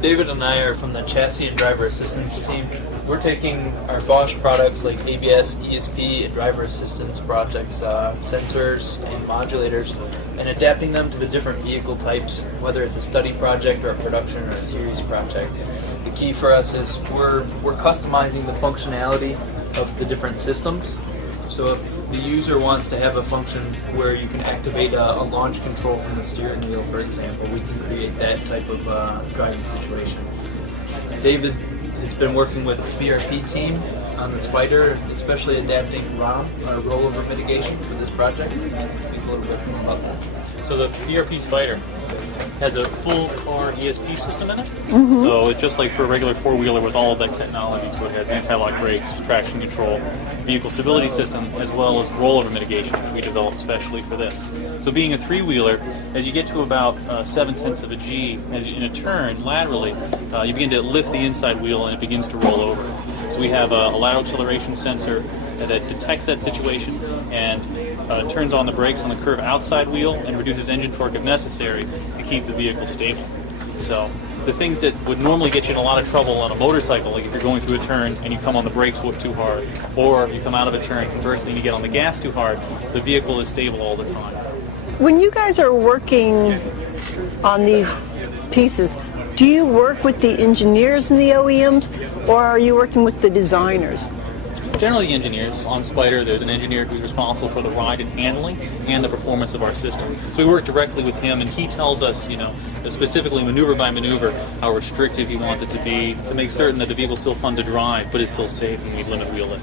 David and I are from the chassis and driver assistance team. We're taking our Bosch products like ABS, ESP, and driver assistance projects, sensors and modulators, and adapting them to the different vehicle types, whether it's a study project or a production or a series project. The key for us is we're customizing the functionality of the different systems. So if the user wants to have a function where you can activate a launch control from the steering wheel, for example, we can create that type of driving situation. David has been working with the BRP team on the Spider, especially adapting ROM, rollover mitigation, for this project. Speak a little bit more about that. So the BRP Spider has a full car ESP system in it. Mm-hmm. So it's just like for a regular four-wheeler with all of that technology. So it has anti-lock brakes, traction control, vehicle stability system, as well as rollover mitigation, which we developed specially for this. So being a three-wheeler, as you get to about 7/10 of a G, as you, in a turn laterally, you begin to lift the inside wheel and it begins to roll over. So we have a lateral acceleration sensor that detects that situation and turns on the brakes on the curve outside wheel and reduces engine torque if necessary to keep the vehicle stable. So the things that would normally get you in a lot of trouble on a motorcycle, like if you're going through a turn and you come on the brakes too hard, or you come out of a turn, conversely, and you get on the gas too hard, the vehicle is stable all the time. When you guys are working on these pieces, do you work with the engineers and the OEMs, or are you working with the designers? Generally the engineers. On Spider, there's an engineer who's responsible for the ride and handling and the performance of our system. So we work directly with him, and he tells us, specifically maneuver by maneuver, how restrictive he wants it to be to make certain that the vehicle's still fun to drive, but is still safe and we limit wheel lift.